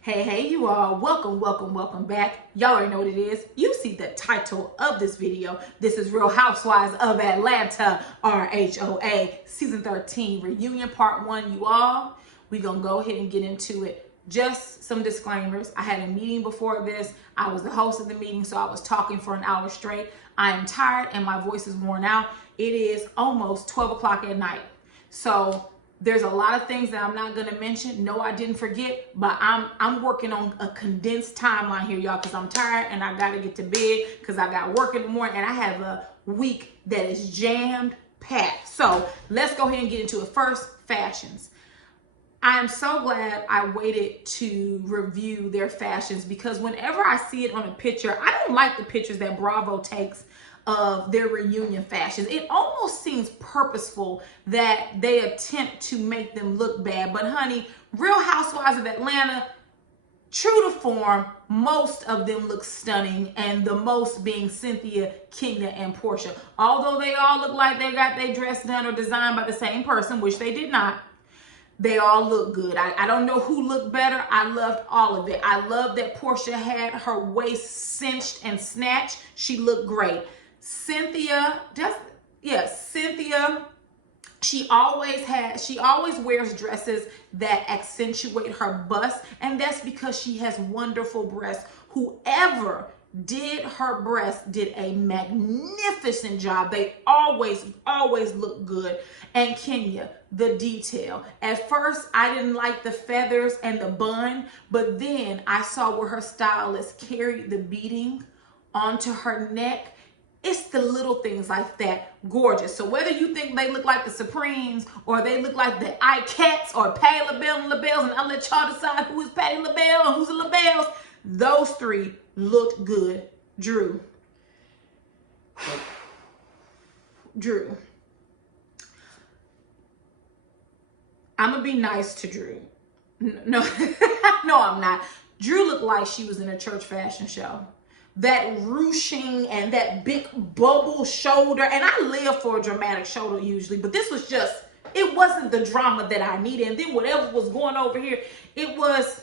Hey, you all. Welcome back. Y'all already know what it is. You see the title of this video. This is Real Housewives of Atlanta, RHOA, Season 13, Reunion Part 1, you all. We're going to go ahead and get into it. Just some disclaimers. I had a meeting before this. I was the host of the meeting, so I was talking for an hour straight. I am tired and my voice is worn out. It is almost 12 o'clock at night. So there's a lot of things that I'm not going to mention. No, I didn't forget, but I'm working on a condensed timeline here, y'all, because I'm tired and I got to get to bed because I got work in the morning and I have a week that is jammed packed. So let's go ahead and get into it. First, fashions. I'm so glad I waited to review their fashions because whenever I see it on a picture, I don't like the pictures that Bravo takes of their reunion fashions. It almost seems purposeful that they attempt to make them look bad. But honey, Real Housewives of Atlanta, true to form, most of them look stunning, and the most being Cynthia, Kenya, and Portia. Although they all look like they got their dress done or designed by the same person, which they did not. They all look good. I don't know who looked better. I loved all of it. I love that Portia had her waist cinched and snatched. She looked great. Cynthia, she always wears dresses that accentuate her bust, and that's because she has wonderful breasts. Whoever did her breasts did a magnificent job. They always look good. And Kenya, the detail. At first, I didn't like the feathers and the bun, but then I saw where her stylist carried the beading onto her neck. It's the little things like that. Gorgeous. So whether you think they look like the Supremes or they look like the Ikettes or Patti LaBelle and LaBelle's, and I'll let y'all decide who is Patti LaBelle and who's the LaBelle's, those three looked good. Drew. I'm going to be nice to Drew. No, no, I'm not. Drew looked like she was in a church fashion show. That ruching and that big bubble shoulder. And I live for a dramatic shoulder usually, but this was just, it wasn't the drama that I needed. And then whatever was going over here, it was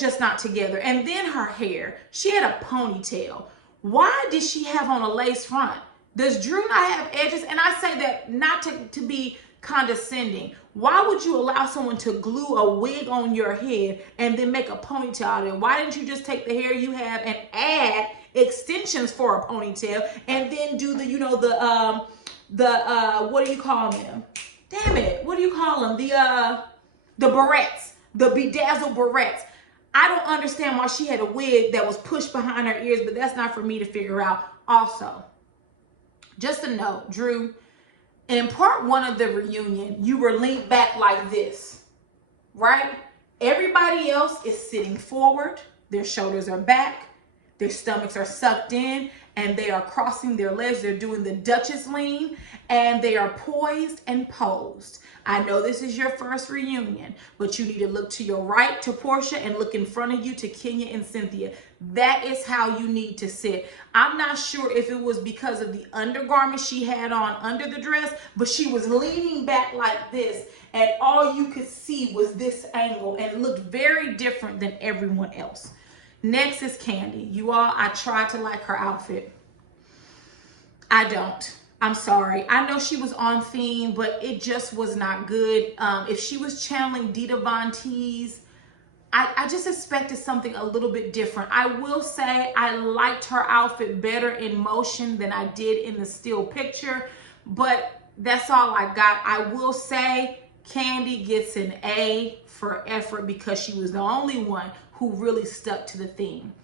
just not together. And then her hair, she had a ponytail. Why did she have on a lace front? Does Drew not have edges? And I say that not to be condescending. Why would you allow someone to glue a wig on your head and then make a ponytail out of it? Why didn't you just take the hair you have and add extensions for a ponytail and then do the, what do you call them? Damn it. What do you call them? The barrettes, the bedazzled barrettes. I don't understand why she had a wig that was pushed behind her ears, but that's not for me to figure out. Also, just a note, Drew, in part 1 of the reunion, you were leaned back like this, right? Everybody else is sitting forward. Their shoulders are back. Their stomachs are sucked in, and they are crossing their legs. They're doing the Duchess lean, and they are poised and posed. I know this is your first reunion, but you need to look to your right to Portia and look in front of you to Kenya and Cynthia. That is how you need to sit. I'm not sure if it was because of the undergarment she had on under the dress, but she was leaning back like this, and all you could see was this angle, and it looked very different than everyone else. Next is Kandi. You all, I tried to like her outfit. I don't. I'm sorry. I know she was on theme, but it just was not good. If she was channeling Dita Von Teese, I just expected something a little bit different. I will say I liked her outfit better in motion than I did in the still picture, but that's all I got. I will say Kandi gets an A for effort because she was the only one who really stuck to the theme.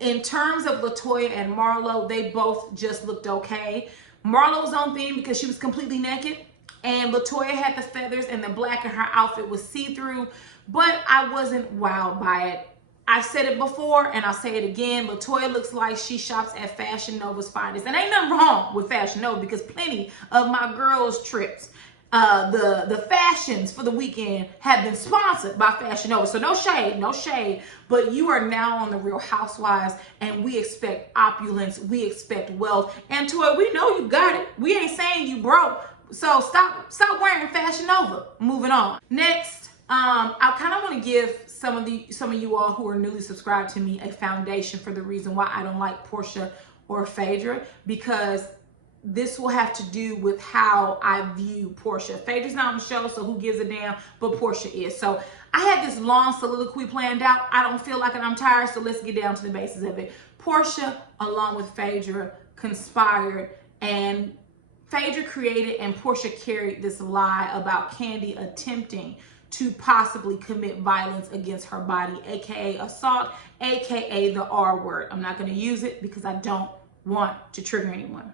In terms of Latoya and Marlo, they both just looked okay. Marlo was on theme because she was completely naked, and Latoya had the feathers and the black, and her outfit was see-through, but I wasn't wowed by it. I've said it before, and I'll say it again. Latoya looks like she shops at Fashion Nova's finest. And ain't nothing wrong with Fashion Nova because plenty of my girls' trips, the fashions for the weekend have been sponsored by Fashion Nova. So no shade, but you are now on the Real Housewives, and we expect opulence, we expect wealth. And Toy, we know you got it. We ain't saying you broke. So stop wearing Fashion Nova. Moving on. Next, I kind of want to give some of you all who are newly subscribed to me a foundation for the reason why I don't like Portia or Phaedra, because this will have to do with how I view Portia. Phaedra's not on the show, so who gives a damn, but Portia is. So I had this long soliloquy planned out. I don't feel like it, I'm tired, so let's get down to the basis of it. Portia, along with Phaedra, conspired, and Phaedra created and Portia carried this lie about Kandi attempting to possibly commit violence against her body, aka assault, aka the R word. I'm not going to use it because I don't want to trigger anyone.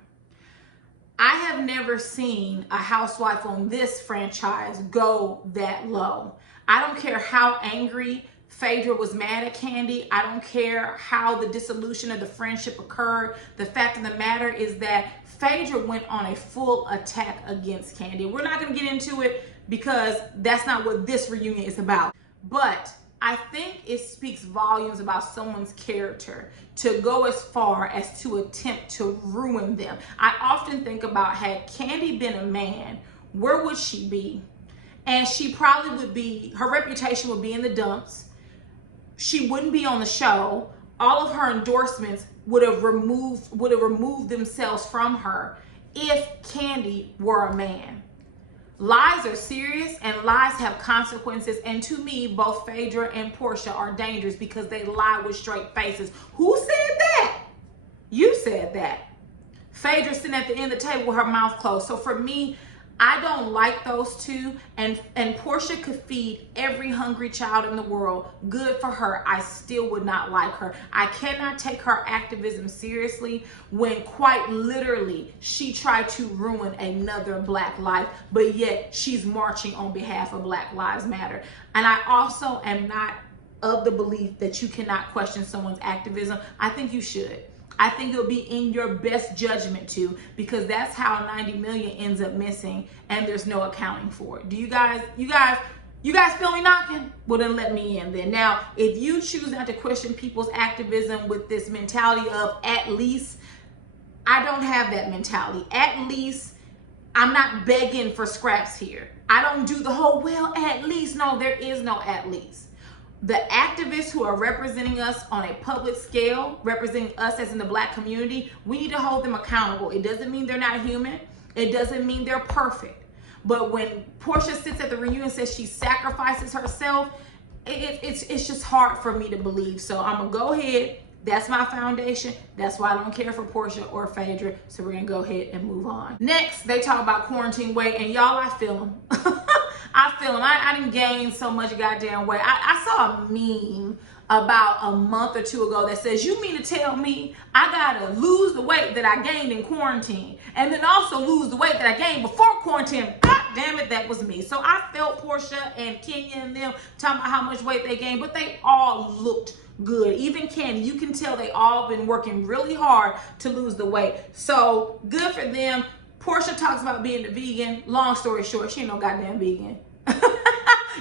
I have never seen a housewife on this franchise go that low. I don't care how angry Phaedra was mad at Kandi. I don't care how the dissolution of the friendship occurred. The fact of the matter is that Phaedra went on a full attack against Kandi. We're not going to get into it because that's not what this reunion is about. But I think it speaks volumes about someone's character to go as far as to attempt to ruin them. I often think about, had Kandi been a man, where would she be? And she probably would be, her reputation would be in the dumps. She wouldn't be on the show. All of her endorsements would have removed themselves from her if Kandi were a man. Lies are serious and lies have consequences. And to me, both Phaedra and Portia are dangerous because they lie with straight faces. Who said that? You said that. Phaedra sitting at the end of the table with her mouth closed. So for me, I don't like those two. And Portia could feed every hungry child in the world. Good for her. I still would not like her. I cannot take her activism seriously when quite literally she tried to ruin another Black life, but yet she's marching on behalf of Black Lives Matter. And I also am not of the belief that you cannot question someone's activism. I think you should. I think it'll be in your best judgment to, because that's how 90 million ends up missing and there's no accounting for it. Do you guys feel me knocking? Well, then let me in then. Now, if you choose not to question people's activism with this mentality of at least, I don't have that mentality. At least, I'm not begging for scraps here. I don't do the whole, well, at least. No, there is no at least. The activists who are representing us on a public scale, representing us as in the Black community, we need to hold them accountable. It doesn't mean they're not human. It doesn't mean they're perfect. But when Portia sits at the reunion and says she sacrifices herself, it's just hard for me to believe. So I'm going to go ahead. That's my foundation. That's why I don't care for Portia or Phaedra. So we're going to go ahead and move on. Next, they talk about quarantine weight. And y'all, I feel them. I feel them. I didn't gain so much goddamn weight. I saw a meme about a month or two ago that says, you mean to tell me I gotta lose the weight that I gained in quarantine and then also lose the weight that I gained before quarantine? God damn it, that was me. So I felt Portia and Kenya and them talking about how much weight they gained, but they all looked good. Even Kandi, you can tell they all been working really hard to lose the weight. So good for them. Portia talks about being a vegan. Long story short, she ain't no goddamn vegan.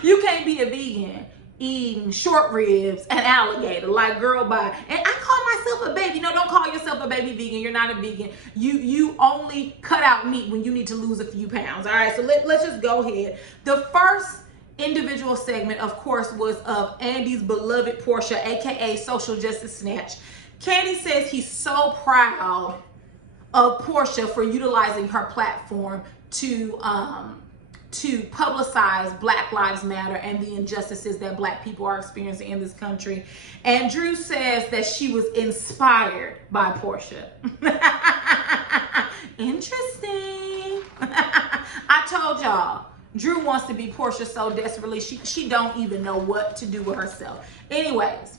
You can't be a vegan eating short ribs and alligator, like, girl, bye. And I call myself a baby. No, don't call yourself a baby vegan. You're not a vegan. You only cut out meat when you need to lose a few pounds. All right, so let's just go ahead. The first individual segment, of course, was of Andy's beloved Portia, aka Social Justice Snatch. Kandi says he's so proud of Portia for utilizing her platform to publicize Black Lives Matter and the injustices that Black people are experiencing in this country. And Drew says that she was inspired by Portia. Interesting. I told y'all, Drew wants to be Portia so desperately, she don't even know what to do with herself. Anyways,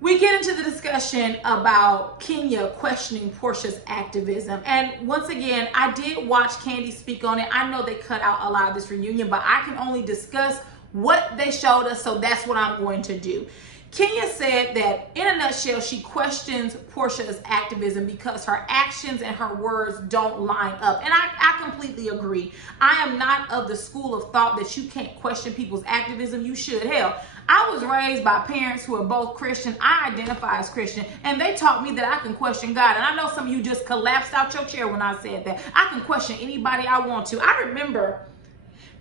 we get into the discussion about Kenya questioning Portia's activism. And once again, I did watch Kandi speak on it. I know they cut out a lot of this reunion, but I can only discuss what they showed us, so that's what I'm going to do. Kenya said that, in a nutshell, she questions Portia's activism because her actions and her words don't line up. And I completely agree. I am not of the school of thought that you can't question people's activism. You should. Hell, I was raised by parents who are both Christian. I identify as Christian, and they taught me that I can question God. And I know some of you just collapsed out your chair when I said that. I can question anybody I want to. I remember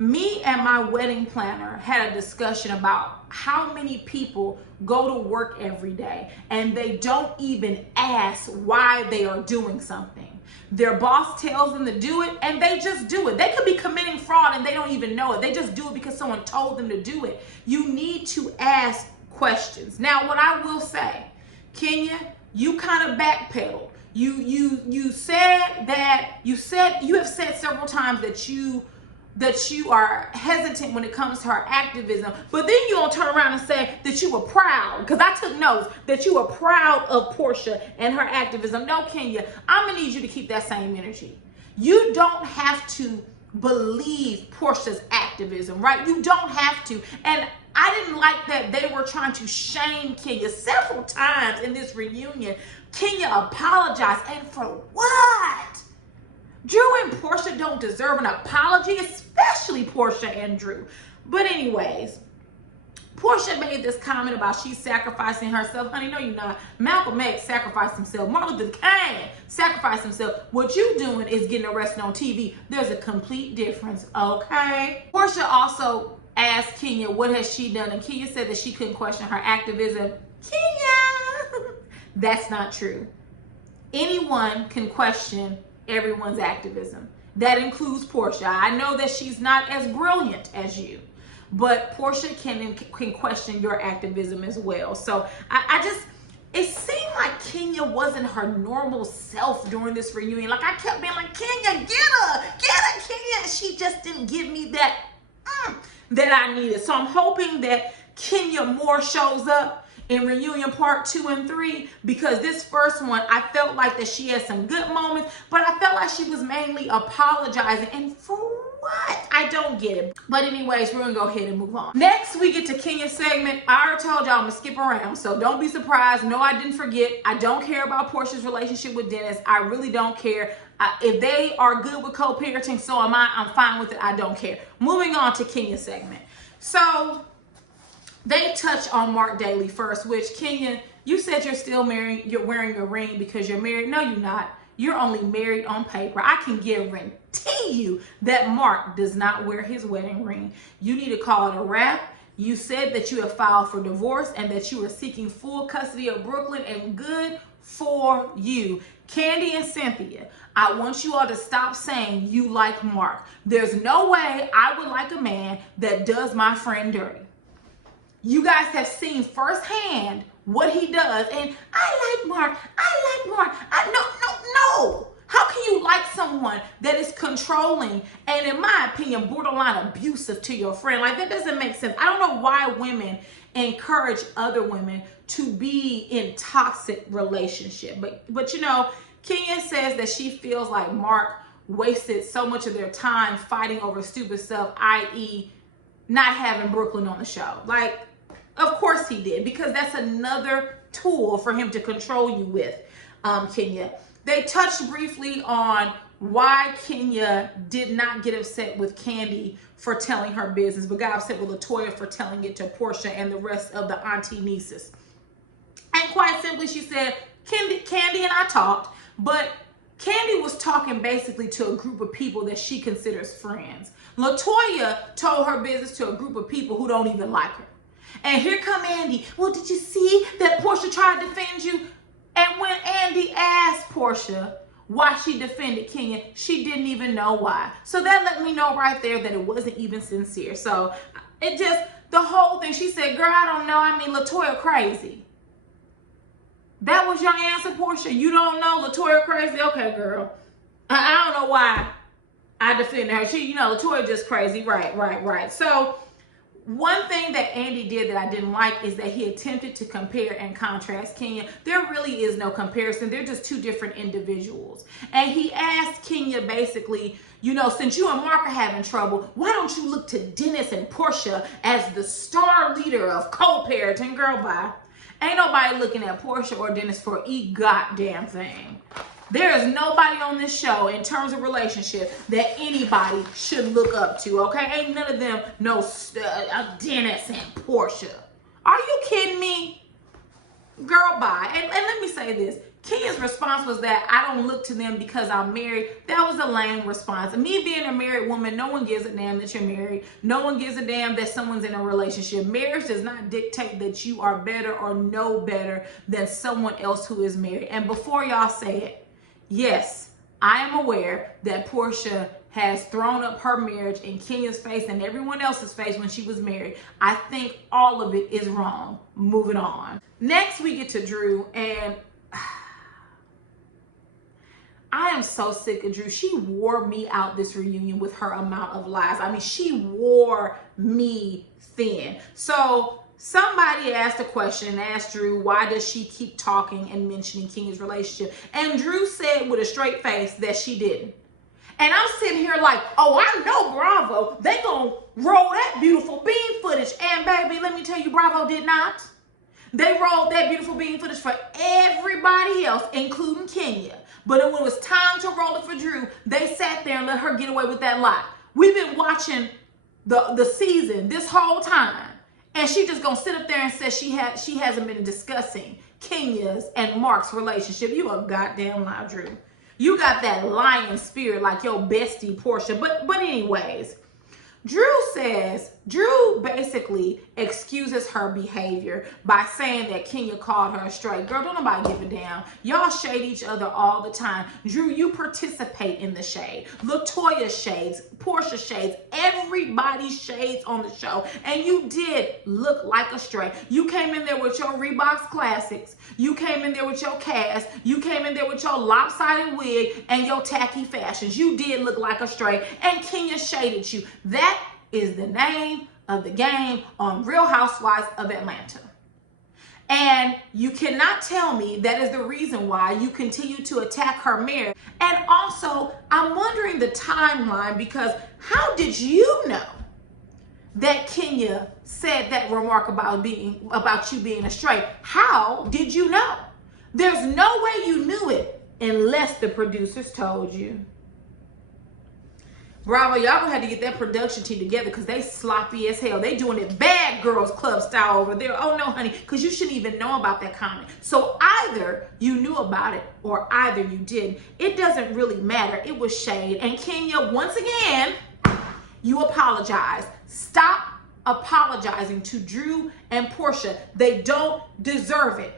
Me and my wedding planner had a discussion about how many people go to work every day and they don't even ask why they are doing something. Their boss tells them to do it and they just do it. They could be committing fraud and they don't even know it. They just do it because someone told them to do it. You need to ask questions. Now, what I will say, Kenya, you kind of backpedaled. You said that you have said several times that you are hesitant when it comes to her activism, but then you don't turn around and say that you were proud, because I took notes that you were proud of Portia and her activism. No, Kenya, I'm gonna need you to keep that same energy. You don't have to believe Portia's activism, right? You don't have to. And I didn't like that they were trying to shame Kenya several times in this reunion. Kenya apologized, and for what? Drew and Portia don't deserve an apology, especially Portia and Drew. But anyways, Portia made this comment about she's sacrificing herself. Honey, no, you're not. Malcolm X sacrificed himself. Martin Luther King sacrificed himself. What you doing is getting arrested on TV. There's a complete difference, okay? Portia also asked Kenya what has she done, and Kenya said that she couldn't question her activism. Kenya! That's not true. Anyone can question everyone's activism. That includes Portia. I know that she's not as brilliant as you, but Portia can question your activism as well. So it seemed like Kenya wasn't her normal self during this reunion. Like, I kept being like, Kenya, get her, Kenya. She just didn't give me that that I needed. So I'm hoping that Kenya Moore shows up in reunion part 2 and 3, because this first one, I felt like that she had some good moments, but I felt like she was mainly apologizing. And for what? I don't get it. But anyways, we're gonna go ahead and move on. Next, we get to Kenya's segment. I already told y'all I'm gonna skip around, so don't be surprised. No, I didn't forget. I don't care about Portia's relationship with Dennis. I really don't care. If they are good with co-parenting, so am I. I'm fine with it. I don't care. Moving on to Kenya's segment. So they touch on Mark Daly first, which, Kenya, you said you're still married. You're wearing your ring because you're married. No, you're not. You're only married on paper. I can guarantee you that Mark does not wear his wedding ring. You need to call it a wrap. You said that you have filed for divorce and that you are seeking full custody of Brooklyn, and good for you. Candy and Cynthia, I want you all to stop saying you like Mark. There's no way I would like a man that does my friend dirty. You guys have seen firsthand what he does, and I like Mark. No. How can you like someone that is controlling and, in my opinion, borderline abusive to your friend? Like, that doesn't make sense. I don't know why women encourage other women to be in toxic relationship. But you know, Kenya says that she feels like Mark wasted so much of their time fighting over stupid stuff, i.e. not having Brooklyn on the show. Like, of course he did, because that's another tool for him to control you with, Kenya. They touched briefly on why Kenya did not get upset with Candy for telling her business, but got upset with Latoya for telling it to Portia and the rest of the auntie nieces. And quite simply, she said, Candy and I talked, but Candy was talking basically to a group of people that she considers friends. Latoya told her business to a group of people who don't even like her. And here come Andy. Well, did you see that Portia tried to defend you? And when Andy asked Portia why she defended Kenya, she didn't even know why. So that let me know right there that it wasn't even sincere. So it just, the whole thing, she said, girl, I don't know. I mean, Latoya crazy. That was your answer, Portia? You don't know Latoya crazy? Okay, girl. I don't know why I defended her. She, you know, Latoya just crazy. Right. So one thing that Andy did that I didn't like is that he attempted to compare and contrast Kenya. There really is no comparison. They're just two different individuals. And he asked Kenya basically, you know, since you and Mark are having trouble, why don't you look to Dennis and Portia as the star leader of co-parenting? Girl, bye. Ain't nobody looking at Portia or Dennis for a goddamn thing. There is nobody on this show in terms of relationship that anybody should look up to, okay? Ain't none of them no Dennis and Portia. Are you kidding me? Girl, bye. And let me say this. Kenya's response was that I don't look to them because I'm married. That was a lame response. Me being a married woman, no one gives a damn that you're married. No one gives a damn that someone's in a relationship. Marriage does not dictate that you are better or no better than someone else who is married. And before y'all say it, yes, I am aware that Portia has thrown up her marriage in Kenya's face and everyone else's face when she was married. I think all of it is wrong. Moving on. Next, we get to Drew, and I am so sick of Drew. She wore me out this reunion with her amount of lies. I mean, she wore me thin. So somebody asked a question, asked Drew, why does she keep talking and mentioning Kenya's relationship? And Drew said with a straight face that she didn't. And I'm sitting here like, oh, I know Bravo. They gonna roll that beautiful bean footage. And baby, let me tell you, Bravo did not. They rolled that beautiful bean footage for everybody else, including Kenya. But when it was time to roll it for Drew, they sat there and let her get away with that lie. We've been watching the season this whole time, and she just gonna sit up there and say she hasn't been discussing Kenya's and Mark's relationship. You a goddamn lie, Drew. You got that lion spirit like your bestie Portia. But anyways, Drew basically excuses her behavior by saying that Kenya called her a stray. Girl, don't nobody give a damn. Y'all shade each other all the time. Drew, you participate in the shade. LaToya shades, Portia shades, everybody shades on the show. And you did look like a stray. You came in there with your Reeboks Classics. You came in there with your cast. You came in there with your lopsided wig and your tacky fashions. You did look like a stray. And Kenya shaded you. That is the name of the game on Real Housewives of Atlanta. And you cannot tell me that is the reason why you continue to attack her marriage. And also, I'm wondering the timeline, because how did you know that Kenya said that remark about you being a stray? How did you know? There's no way you knew it unless the producers told you. Bravo, y'all gonna have to get that production team together because they sloppy as hell. They doing it bad girls club style over there. Oh no, honey, because you shouldn't even know about that comment. So either you knew about it or either you didn't. It doesn't really matter. It was shade. And Kenya, once again, you apologize. Stop apologizing to Drew and Portia. They don't deserve it.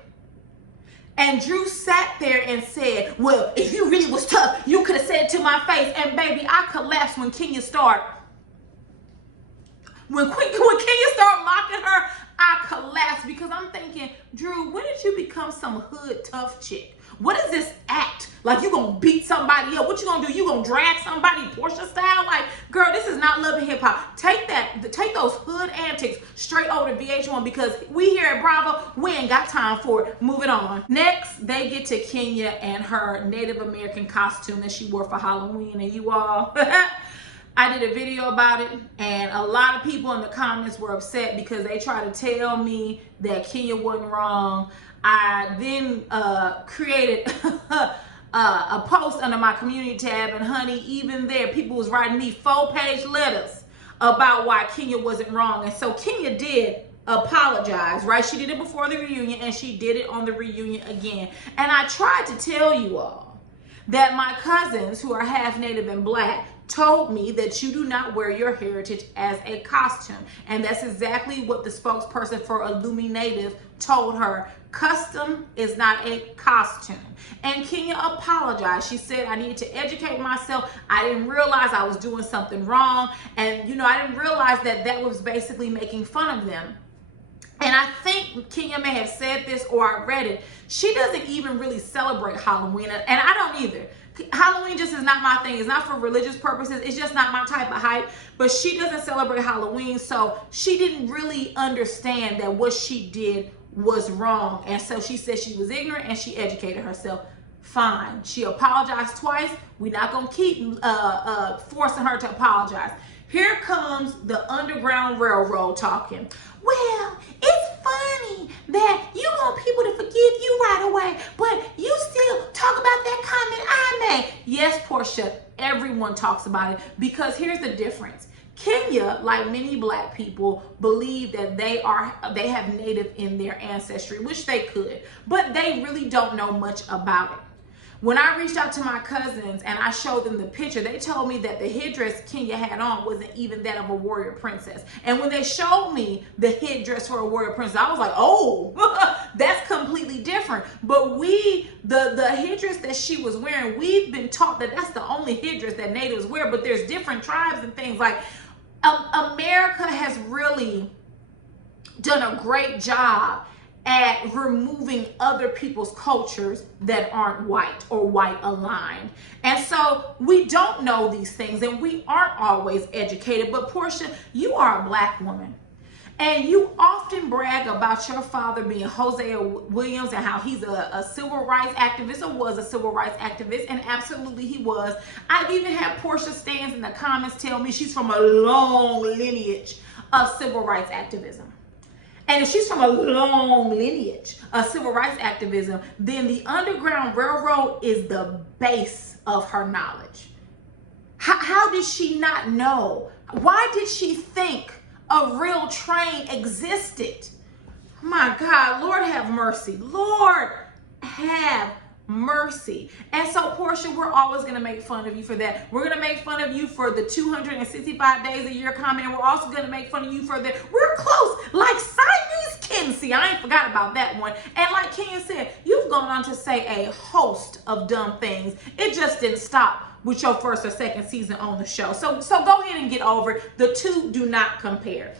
And Drew sat there and said, well, if you really was tough, you could have said it to my face. And baby, I collapsed when Kenya started. When Kenya started mocking her, I collapsed because I'm thinking, Drew, when did you become some hood tough chick? What is this act? Like you gonna beat somebody up? What you gonna do? You gonna drag somebody Portia style? Like, girl, this is not Love and Hip Hop. Take those hood antics straight over to VH1 because we here at Bravo, we ain't got time for it. Moving on. Next, they get to Kenya and her Native American costume that she wore for Halloween. And you all, I did a video about it, and a lot of people in the comments were upset because they tried to tell me that Kenya wasn't wrong. I then created a post under my community tab, and honey, even there, people was writing me 4-page letters about why Kenya wasn't wrong. And so Kenya did apologize, right? She did it before the reunion, and she did it on the reunion again. And I tried to tell you all that my cousins who are half Native and Black told me that you do not wear your heritage as a costume. And that's exactly what the spokesperson for Illuminative told her. Custom is not a costume. And Kenya apologized. She said, I needed to educate myself. I didn't realize I was doing something wrong. And, you know, I didn't realize that that was basically making fun of them. And I think Kenya may have said this, or I read it. She doesn't even really celebrate Halloween. And I don't either. Halloween just is not my thing. It's not for religious purposes. It's just not my type of hype. But she doesn't celebrate Halloween. So she didn't really understand that what she did was wrong. And so she said she was ignorant and she educated herself. Fine. She apologized twice. We're not going to keep forcing her to apologize. Here comes the Underground Railroad talking. Well, it's funny that you want people to forgive you right away, but you still talk about that comment I made. Yes, Portia, everyone talks about it because here's the difference. Kenya, like many black people, believe that they have Native in their ancestry, which they could, but they really don't know much about it. When I reached out to my cousins and I showed them the picture, they told me that the headdress Kenya had on wasn't even that of a warrior princess. And when they showed me the headdress for a warrior princess, I was like, oh, that's completely different. But the headdress that she was wearing, we've been taught that that's the only headdress that natives wear, but there's different tribes and things. Like, America has really done a great job at removing other people's cultures that aren't white or white aligned. And so we don't know these things and we aren't always educated. But Portia, you are a black woman. And you often brag about your father being Hosea Williams and how he's a civil rights activist, or was a civil rights activist, and absolutely he was. I've even had Portia Stands in the comments tell me she's from a long lineage of civil rights activism. And if she's from a long lineage of civil rights activism, then the Underground Railroad is the base of her knowledge. How did she not know? Why did she think a real train existed? My God, Lord have mercy. Lord have mercy. And so, Portia, we're always going to make fun of you for that. We're going to make fun of you for the 265 days a year comment. We're also going to make fun of you for the we're close, like Siamese kin. See, I ain't forgot about that one. And like Ken said, you've gone on to say a host of dumb things. It just didn't stop with your first or second season on the show. So go ahead and get over it. The two do not compare.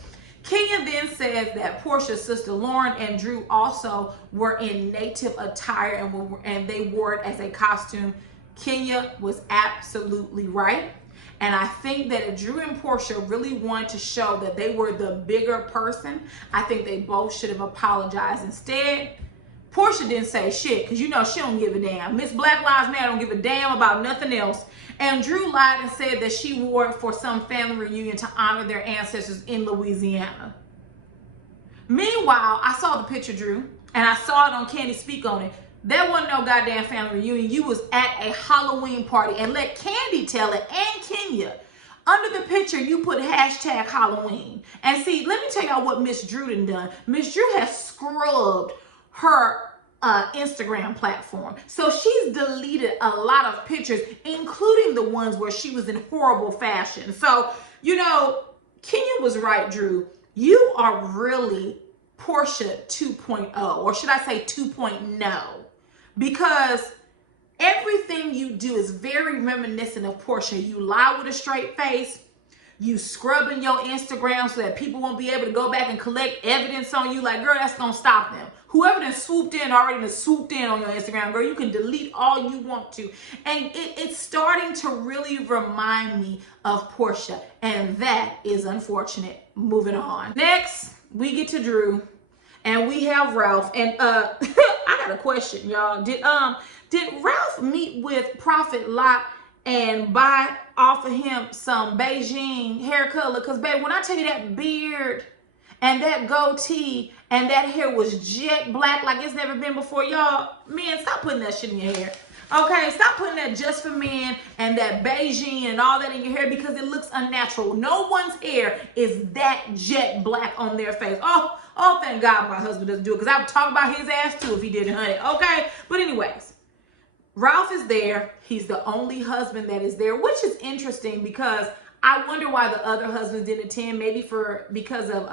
Kenya then says that Portia's sister Lauren and Drew also were in native attire and they wore it as a costume. Kenya was absolutely right. And I think that if Drew and Portia really wanted to show that they were the bigger person, I think they both should have apologized. Instead, Portia didn't say shit because you know she don't give a damn. Miss Black Lives Matter don't give a damn about nothing else. And Drew lied and said that she wore it for some family reunion to honor their ancestors in Louisiana. Meanwhile, I saw the picture, Drew, and I saw it on Candy Speak on it. There wasn't no goddamn family reunion. You was at a Halloween party, and let Candy tell it, and Kenya. Under the picture, you put hashtag Halloween. And see, let me tell y'all what Miss Drew done. Miss Drew has scrubbed her Instagram platform. So she's deleted a lot of pictures, including the ones where she was in horrible fashion. So, you know, Kenya was right, Drew. You are really Portia 2.0, or should I say 2.0, because everything you do is very reminiscent of Portia. You lie with a straight face. You scrubbing your Instagram so that people won't be able to go back and collect evidence on you. Like, girl, that's going to stop them. Whoever done swooped in already done swooped in on your Instagram, girl, you can delete all you want to. And it's starting to really remind me of Portia. And that is unfortunate. Moving on. Next, we get to Drew. And we have Ralph. And I got a question, y'all. Did Ralph meet with Prophet Lot and buy off of him some Beijing hair color? Because, babe, when I tell you that beard and that goatee and that hair was jet black like it's never been before, y'all, man, stop putting that shit in your hair. Okay, stop putting that just for men and that Beijing and all that in your hair because it looks unnatural. No one's hair is that jet black on their face. Oh, thank God my husband doesn't do it, because I would talk about his ass too if he did it, honey. Okay, but anyways, Ralph is there. He's the only husband that is there, which is interesting because I wonder why the other husbands didn't attend. Maybe because of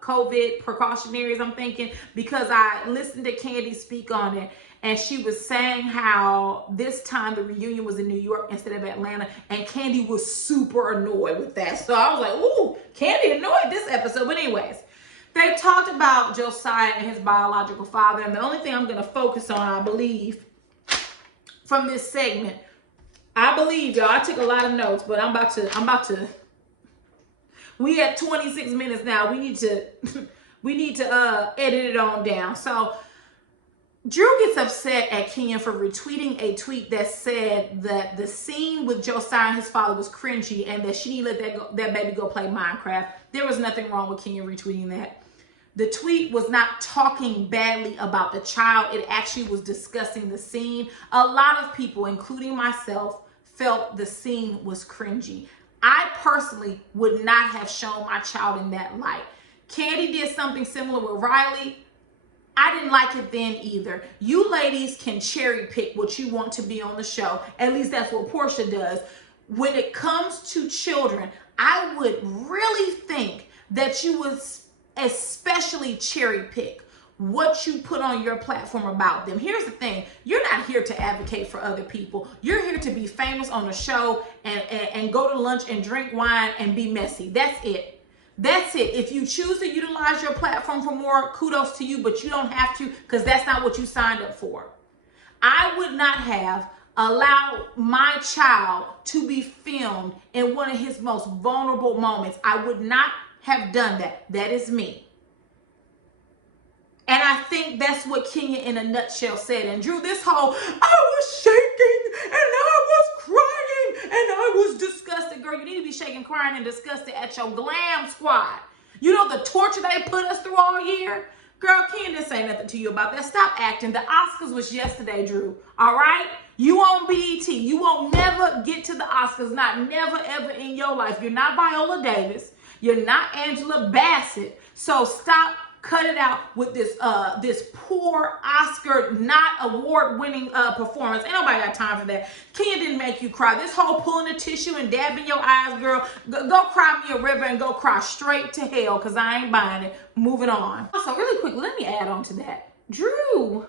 COVID precautionaries, I'm thinking, because I listened to Candy speak on it. And she was saying how this time the reunion was in New York instead of Atlanta. And Candy was super annoyed with that. So I was like, ooh, Candy annoyed this episode. But anyways, they talked about Josiah and his biological father. And the only thing I'm going to focus on, I believe, from this segment, I believe, y'all, I took a lot of notes, but I'm about to, we at 26 minutes now. We need to edit it on down. So Drew gets upset at Kenya for retweeting a tweet that said that the scene with Josiah and his father was cringy and that she needed to let that baby go play Minecraft. There was nothing wrong with Kenya retweeting that. The tweet was not talking badly about the child. It actually was discussing the scene. A lot of people, including myself, felt the scene was cringy. I personally would not have shown my child in that light. Candy did something similar with Riley. I didn't like it then either. You ladies can cherry pick what you want to be on the show. At least that's what Portia does. When it comes to children, I would really think that you would especially cherry pick what you put on your platform about them. Here's the thing. You're not here to advocate for other people. You're here to be famous on the show and go to lunch and drink wine and be messy. That's it. That's it. If you choose to utilize your platform for more, kudos to you, but you don't have to, because that's not what you signed up for. I would not have allowed my child to be filmed in one of his most vulnerable moments. I would not have done that. That is me. And I think that's what Kenya in a nutshell said. And Drew, this whole, I was shaking and I was crying and I was disgusted. Girl, you need to be shaking, crying, and disgusted at your glam squad. You know the torture they put us through all year? Girl, Kenya didn't say nothing to you about that. Stop acting. The Oscars was yesterday, Drew. All right? You on BET. You won't never get to the Oscars. Not never, ever in your life. You're not Viola Davis. You're not Angela Bassett. So stop. Cut it out with this this poor Oscar not award-winning performance. Ain't nobody got time for that. Kenya didn't make you cry. This whole pulling the tissue and dabbing your eyes, girl, go cry me a river and go cry straight to hell, because I ain't buying it. Moving on. Also, really quick, let me add on to that. Drew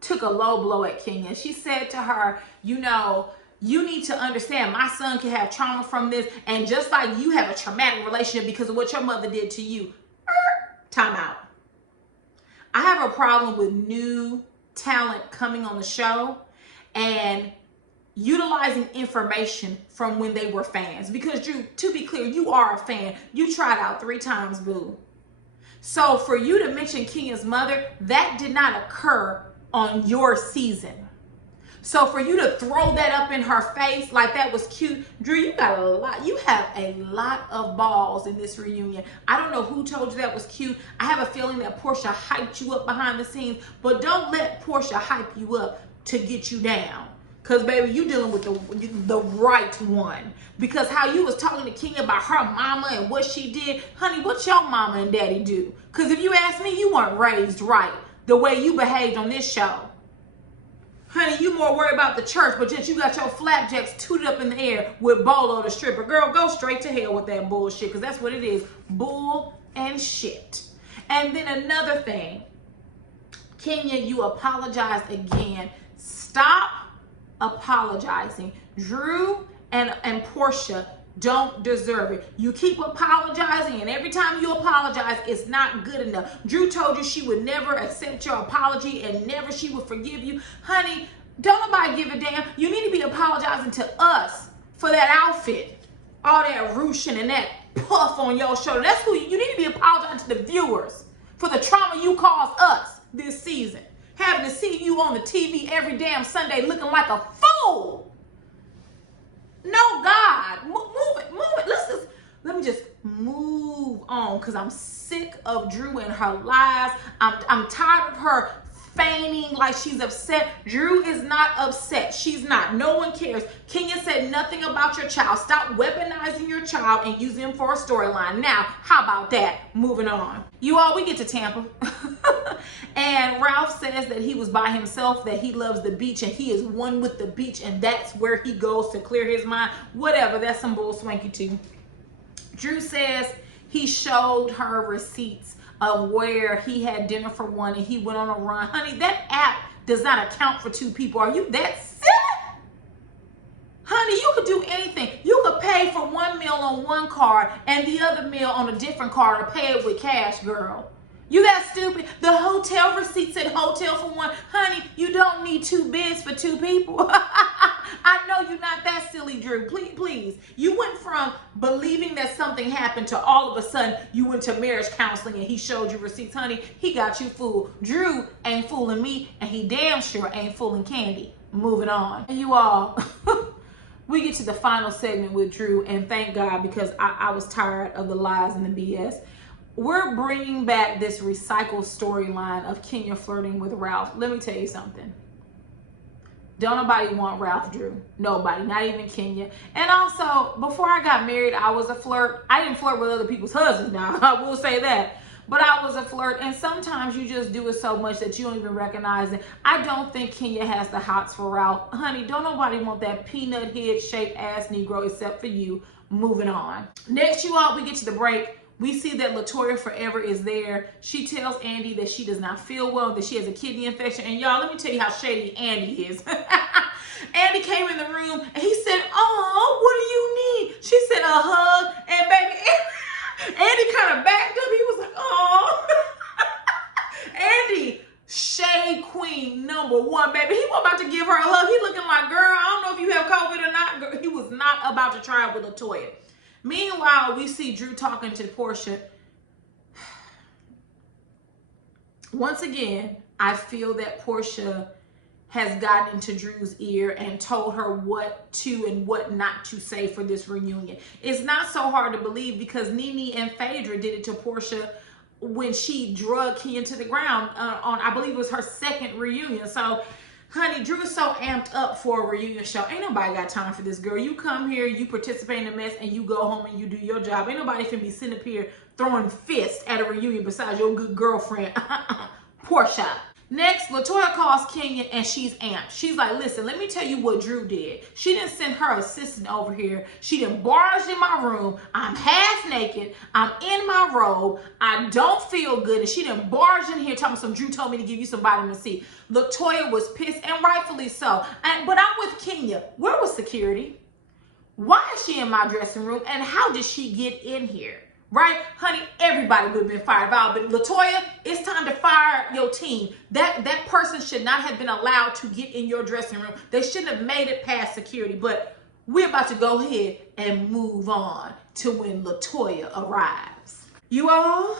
took a low blow at Kenya. She said to her, you know, you need to understand my son can have trauma from this, and just like you have a traumatic relationship because of what your mother did to you. Time out. I have a problem with new talent coming on the show and utilizing information from when they were fans. Because Drew, to be clear, you are a fan. You tried out 3 times, boo. So for you to mention Kenya's mother, that did not occur on your season. So for you to throw that up in her face like that was cute, Drew, you got a lot. You have a lot of balls in this reunion. I don't know who told you that was cute. I have a feeling that Portia hyped you up behind the scenes, but don't let Portia hype you up to get you down. Because, baby, you dealing with the right one. Because how you was talking to Kenya about her mama and what she did, honey, what your mama and daddy do? Because if you ask me, you weren't raised right the way you behaved on this show. Honey, you more worried about the church, but yet you got your flapjacks tooted up in the air with Bolo the stripper. Girl, go straight to hell with that bullshit, because that's what it is. Bull and shit. And then another thing. Kenya, you apologized again. Stop apologizing. Drew and Portia don't deserve it. You keep apologizing, and every time you apologize, it's not good enough. Drew told you she would never accept your apology and never she would forgive you. Honey, don't nobody give a damn. You need to be apologizing to us for that outfit. All that ruching and that puff on your shoulder. That's who you need to be apologizing to the viewers for the trauma you caused us this season. Having to see you on the TV every damn Sunday looking like a fool. No, God, move it. Let me just move on, because I'm sick of Drew and her lies. I'm tired of her feigning like she's upset. Drew is not upset. She's not. No one cares. Kenya said nothing about your child. Stop weaponizing your child and using him for a storyline. Now, how about that? Moving on. You all, we get to Tampa. And Ralph says that he was by himself, that he loves the beach, and he is one with the beach, and that's where he goes to clear his mind. Whatever, that's some bull swanky too. Drew says he showed her receipts of where he had dinner for one and he went on a run. Honey, that app does not account for 2 people. Are you that silly? Honey, you could do anything. You could pay for one meal on one card and the other meal on a different card, or pay it with cash, girl. You that stupid? The hotel receipt said hotel for one. Honey, you don't need 2 beds for 2 people. I know you're not that silly, Drew. Please. You went from believing that something happened to all of a sudden you went to marriage counseling and he showed you receipts. Honey, he got you fooled. Drew ain't fooling me, and he damn sure ain't fooling Candy. Moving on. And you all, we get to the final segment with Drew, and thank God, because I was tired of the lies and the BS. We're bringing back this recycled storyline of Kenya flirting with Ralph. Let me tell you something. Don't nobody want Ralph Drew. Nobody, not even Kenya. And also, before I got married, I was a flirt. I didn't flirt with other people's husbands now, I will say that. But I was a flirt, and sometimes you just do it so much that you don't even recognize it. I don't think Kenya has the hots for Ralph. Honey, don't nobody want that peanut head shaped ass Negro except for you. Moving on. Next, you all, we get to the break. We see that Latoya Forever is there. She tells Andy that she does not feel well, that she has a kidney infection. And y'all, let me tell you how shady Andy is. Andy came in the room and he said, "Oh, what do you need?" She said, "A hug." And baby, Andy kind of backed up. He was like, "Oh." Andy, shade queen #1, baby. He was about to give her a hug. He looking like, girl, I don't know if you have COVID or not. Girl, he was not about to try it with Latoya. Meanwhile, we see Drew talking to Portia. Once again, I feel that Portia has gotten into Drew's ear and told her what to and what not to say for this reunion. It's not so hard to believe because Nene and Phaedra did it to Portia when she drugged Kenya to the ground on, I believe it was her second reunion. So, honey, Drew is so amped up for a reunion show. Ain't nobody got time for this, girl. You come here, you participate in the mess, and you go home and you do your job. Ain't nobody finna be sitting up here throwing fists at a reunion besides your good girlfriend, Portia. Next, Latoya calls Kenya and she's amped. She's like, listen, let me tell you what Drew did. She didn't send her assistant over here. She didn't barge in my room. I'm half naked. I'm in my robe. I don't feel good. And she didn't barge in here talking some Drew told me to give you some vitamin C. Latoya was pissed, and rightfully so. But I'm with Kenya. Where was security? Why is she in my dressing room? And how did she get in here? Right? Honey, everybody would have been fired. But Latoya, it's time to fire your team. That person should not have been allowed to get in your dressing room. They shouldn't have made it past security. But we're about to go ahead and move on to when Latoya arrives. You all,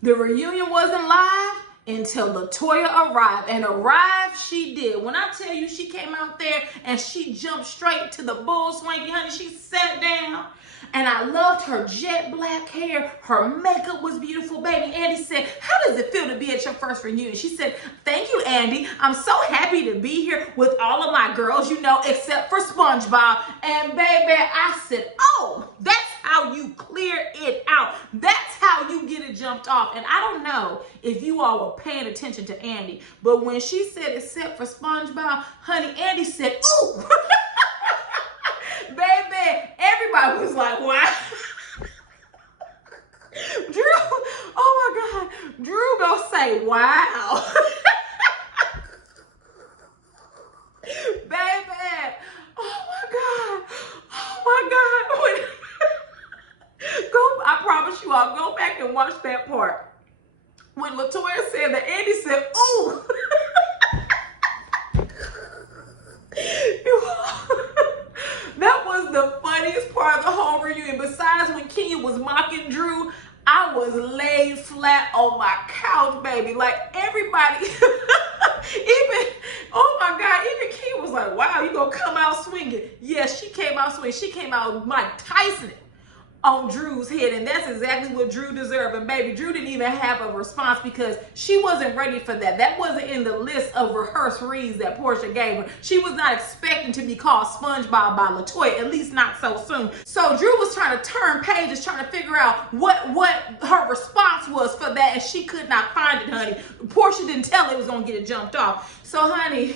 the reunion wasn't live until Latoya arrived. And arrived she did. When I tell you she came out there and she jumped straight to the bull swanky, honey, she sat down. And I loved her jet black hair. Her makeup was beautiful, baby. Andy said, how does it feel to be at your first reunion? She said, thank you, Andy. I'm so happy to be here with all of my girls, you know, except for SpongeBob. And baby, I said, oh, that's how you clear it out. That's how you get it jumped off. And I don't know if you all were paying attention to Andy, but when she said except for SpongeBob, honey, Andy said, ooh. Baby, everybody was like, wow. Drew, oh my God, Drew gonna say, wow. Baby, oh my God. Go, I promise you, I'll go back and watch that part. When Latoya said that, Andy said, ooh. That was the funniest part of the whole reunion. Besides when Kenya was mocking Drew, I was laid flat on my couch, baby. Like everybody, even, oh my God, even Kenya was like, wow, you gonna come out swinging. Yes, she came out swinging. She came out with Mike Tyson on Drew's head, and that's exactly what Drew deserved. And baby, Drew didn't even have a response because she wasn't ready for that. That wasn't in the list of rehearsed reads that Portia gave her. She was not expecting to be called SpongeBob by Latoya, at least not so soon. So Drew was trying to turn pages, trying to figure out what her response was for that, and she could not find it, honey. Portia didn't tell her it was gonna get it jumped off. So, honey,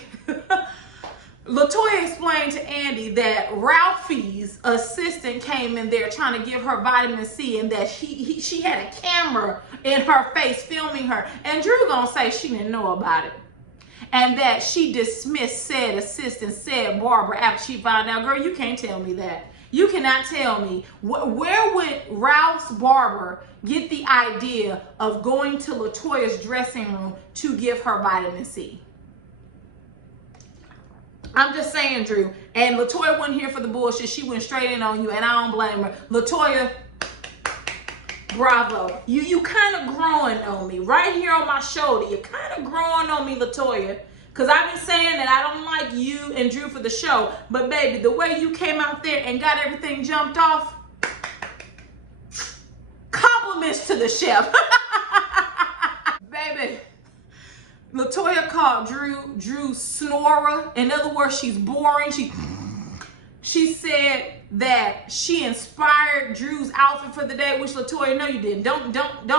Latoya explained to Andy that Ralphie's assistant came in there trying to give her vitamin C, and that she had a camera in her face filming her. And Drew gonna say she didn't know about it. And that she dismissed said assistant, said Barbara, after she found out. Girl, you can't tell me that. You cannot tell me. Where would Ralph's barber get the idea of going to Latoya's dressing room to give her vitamin C? I'm just saying, Drew. And Latoya wasn't here for the bullshit. She went straight in on you, and I don't blame her. Latoya, bravo. You kind of growing on me. Right here on my shoulder. You're kind of growing on me, Latoya. Because I've been saying that I don't like you and Drew for the show. But, baby, the way you came out there and got everything jumped off, compliments to the chef. Baby, Latoya called Drew snorer. In other words, she's boring. She said that she inspired Drew's outfit for the day, which Latoya, no, you didn't. Don't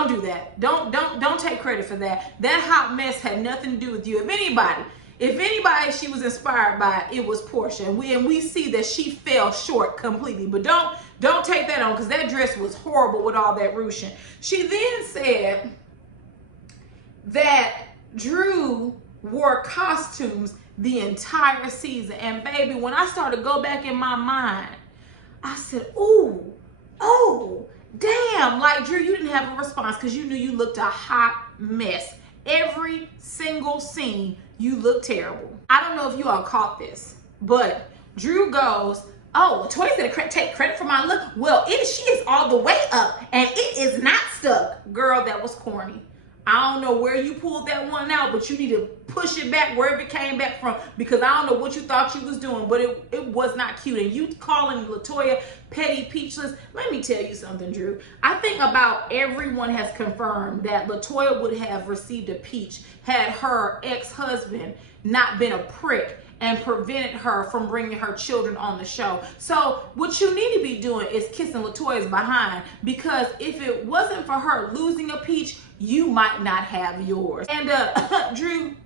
do that. Don't take credit for that. That hot mess had nothing to do with you. If anybody she was inspired by, it was Portia. And we see that she fell short completely. But don't take that on, because that dress was horrible with all that ruching. She then said that Drew wore costumes the entire season. And baby, when I started to go back in my mind, I said, ooh, oh, damn. Like, Drew, you didn't have a response because you knew you looked a hot mess. Every single scene, you looked terrible. I don't know if you all caught this, but Drew goes, oh, Latoya's gonna take credit for my look. Well, she is all the way up and it is not stuck. Girl, that was corny. I don't know where you pulled that one out, but you need to push it back wherever it came back from, because I don't know what you thought you was doing, but it was not cute. And you calling Latoya petty, peachless. Let me tell you something, Drew. I think about everyone has confirmed that Latoya would have received a peach had her ex-husband not been a prick and prevented her from bringing her children on the show. So what you need to be doing is kissing Latoya's behind, because if it wasn't for her losing a peach, you might not have yours. And Drew,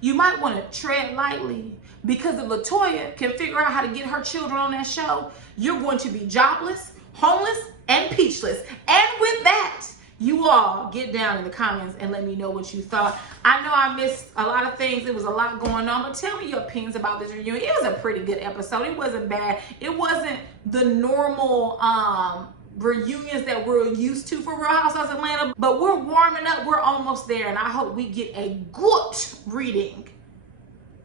you might want to tread lightly, because if Latoya can figure out how to get her children on that show, you're going to be jobless, homeless, and peachless. And with that, you all get down in the comments and let me know what you thought. I know I missed a lot of things. There was a lot going on, but tell me your opinions about this reunion. It was a pretty good episode. It wasn't bad. It wasn't the normal reunions that we're used to for Real Housewives of Atlanta, but we're warming up. We're almost there, and I hope we get a good reading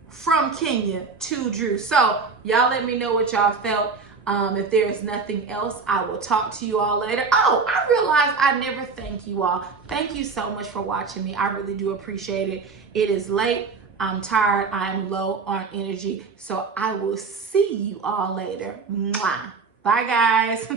from Kenya to Drew. So y'all let me know what y'all felt. If there is nothing else, I will talk to you all later. Oh, I realized I never thank you all. Thank you so much for watching me. I really do appreciate it. It is late. I'm tired. I'm low on energy. So I will see you all later. Mwah. Bye, guys.